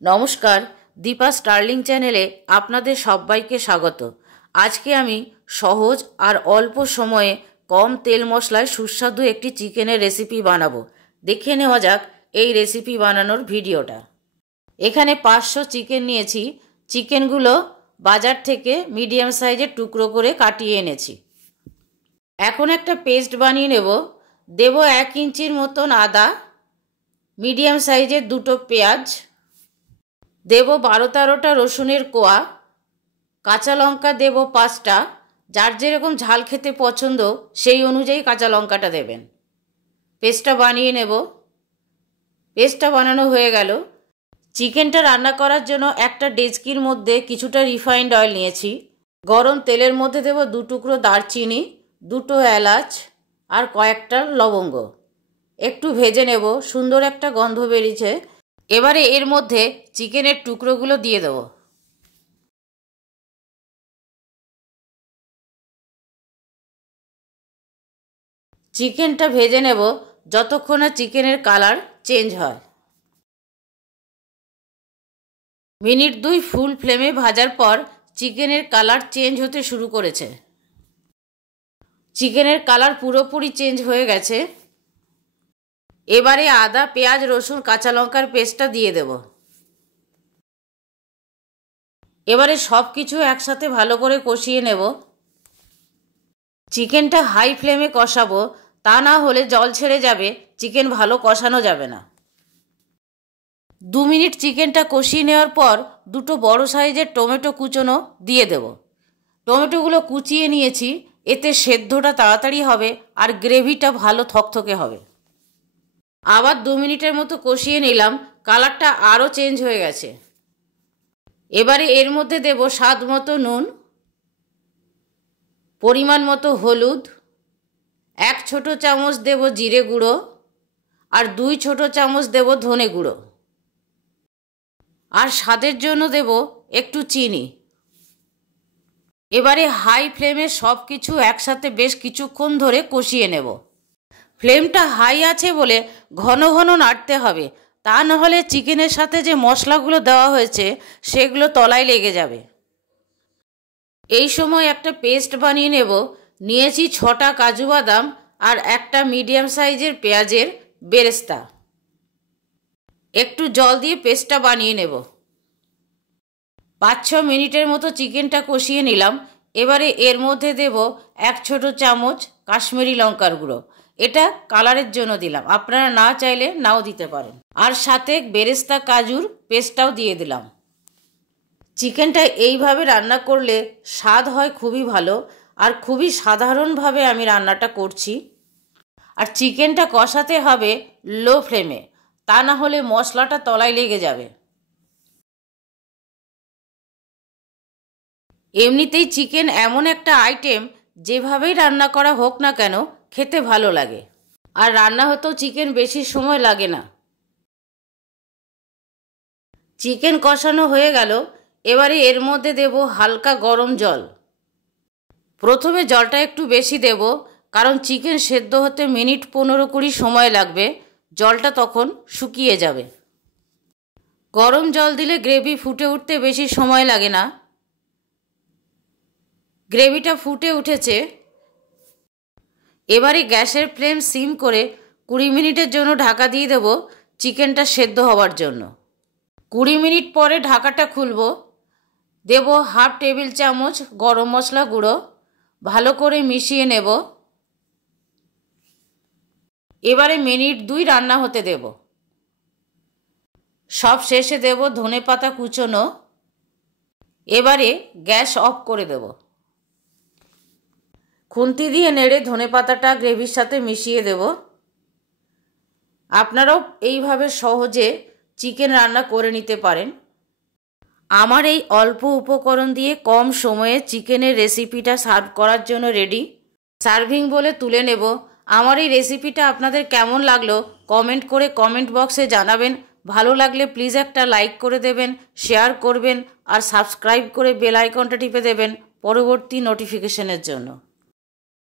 নমস্কার, দীপা স্টার্লিং চ্যানেলে আপনাদের সবাইকে স্বাগত। আজকে আমি সহজ আর অল্প সময়ে কম তেল মশলায় সুস্বাদু একটি চিকেনের রেসিপি বানাবো। দেখে নেওয়া যাক এই রেসিপি বানানোর ভিডিওটা। এখানে 500 চিকেন নিয়েছি। চিকেনগুলো বাজার থেকে মিডিয়াম সাইজের টুকরো করে কাটিয়ে এনেছি। এখন একটা পেস্ট বানিয়ে নেব। দেব 1 ইঞ্চির মতন আদা, মিডিয়াম সাইজের 2টো পেঁয়াজ, দেব 12-13টা রসুনের কোয়া, কাঁচা লঙ্কা দেব 5টা। যার যেরকম ঝাল খেতে পছন্দ সেই অনুযায়ী কাঁচা লঙ্কাটা দেবেন। পেস্টটা বানিয়ে নেব। পেস্টটা বানানো হয়ে গেল। চিকেনটা রান্না করার জন্য একটা ডেচকির মধ্যে কিছুটা রিফাইন্ড অয়েল নিয়েছি। গরম তেলের মধ্যে দেব 2 টুকরো দারচিনি, 2টো এলাচ আর কয়েকটা লবঙ্গ। একটু ভেজে নেব। সুন্দর একটা গন্ধ বেরিয়েছে। এবারে এর মধ্যে চিকেনের টুকরোগুলো দিয়ে দেব। চিকেনটা ভেজে নেব যতক্ষণ না চিকেনের কালার চেঞ্জ হয়। মিনিট 2 ফুল ফ্লেমে ভাজার পর চিকেনের কালার চেঞ্জ হতে শুরু করেছে। চিকেনের কালার পুরোপুরি চেঞ্জ হয়ে গেছে। এবারে আদা, পেঁয়াজ, রসুন, কাঁচা লঙ্কার পেস্টটা দিয়ে দেব। এবারে সব কিছু একসাথে ভালো করে কষিয়ে নেব। চিকেনটা হাই ফ্লেমে কষাবো, তা না হলে জল ছেড়ে যাবে, চিকেন ভালো কষানো যাবে না। 2 মিনিট চিকেনটা কষিয়ে নেওয়ার পর 2টো বড় সাইজের টমেটো কুচোনো দিয়ে দেব। টমেটোগুলো কুচিয়ে নিয়েছি, এতে সেদ্ধটা তাড়াতাড়ি হবে আর গ্রেভিটা ভালো থকথকে হবে। আবার 2 মিনিটের মতো কষিয়ে নিলাম। কালারটা আরও চেঞ্জ হয়ে গেছে। এবারে এর মধ্যে দেব স্বাদ মতো নুন, পরিমাণ মতো হলুদ, 1 ছোট চামচ দেব জিরে গুঁড়ো আর 2 ছোট চামচ দেব ধনে গুঁড়ো। আর স্বাদের জন্য দেব একটু চিনি। এবারে হাই ফ্লেমে সব কিছু একসাথে বেশ কিছুক্ষণ ধরে কষিয়ে নেব। ফ্লেমটা হাই আছে বলে ঘন ঘন নাড়তে হবে, তা নাহলে চিকেনের সাথে যে মশলাগুলো দেওয়া হয়েছে সেগুলো তলায় লেগে যাবে। এই সময় একটা পেস্ট বানিয়ে নেব। নিয়েছি 6টা কাজু বাদাম আর একটা মিডিয়াম সাইজের পেঁয়াজের বেরেস্তা। একটু জল দিয়ে পেস্টটা বানিয়ে নেব। 5-6 মিনিটের মতো চিকেনটা কষিয়ে নিলাম। এবারে এর মধ্যে দেব 1 ছোট চামচ কাশ্মীরি লঙ্কার গুঁড়ো। এটা কালারের জন্য দিলাম, আপনারা না চাইলে নাও দিতে পারেন। আর সাথে বেরেস্তা কাজুর পেস্টটাও দিয়ে দিলাম। চিকেনটা এইভাবে রান্না করলে স্বাদ হয় খুবই ভালো। আর খুবই সাধারণভাবে আমি রান্নাটা করছি। আর চিকেনটা কষাতে হবে লো ফ্লেমে, তা না হলে মশলাটা তলায় লেগে যাবে। এমনিতেই চিকেন এমন একটা আইটেম যেভাবেই রান্না করা হোক না কেন খেতে ভালো লাগে। আর রান্না হতেও চিকেন বেশি সময় লাগে না। চিকেন কষানো হয়ে গেল। এবারে এর মধ্যে দেব হালকা গরম জল। প্রথমে জলটা একটু বেশি দেব, কারণ চিকেন সেদ্ধ হতে মিনিট 15-20 সময় লাগবে। জলটা তখন শুকিয়ে যাবে। গরম জল দিলে গ্রেভি ফুটে উঠতে বেশি সময় লাগে না। গ্রেভিটা ফুটে উঠেছে। এবারে গ্যাসের ফ্লেম সিম করে 20 মিনিটের জন্য ঢাকা দিয়ে দেব চিকেনটা সেদ্ধ হওয়ার জন্য। 20 মিনিট পরে ঢাকাটা খুলব। দেব 1/2 টেবিল চামচ গরম মশলা গুঁড়ো। ভালো করে মিশিয়ে নেব। এবারে মিনিট 2 রান্না হতে দেব। সব শেষে দেব ধনেপাতা কুচোনো। এবারে গ্যাস অফ করে দেব। খুন্তি দিয়ে নেড়ে ধনেপাতাটা গ্রেভির সাথে মিশিয়ে দেব। আপনারাও এইভাবে সহজে চিকেন রান্না করে নিতে পারেন। আমার এই অল্প উপকরণ দিয়ে কম সময়ে চিকেনের রেসিপিটা সার্ভ করার জন্য রেডি। সার্ভিং বলে তুলে নেব। আমার এই রেসিপিটা আপনাদের কেমন লাগলো কমেন্ট করে কমেন্ট বক্সে জানাবেন। ভালো লাগলে প্লিজ একটা লাইক করে দেবেন, শেয়ার করবেন আর সাবস্ক্রাইব করে বেল আইকনটা টিপে দেবেন পরবর্তী নোটিফিকেশনের জন্য।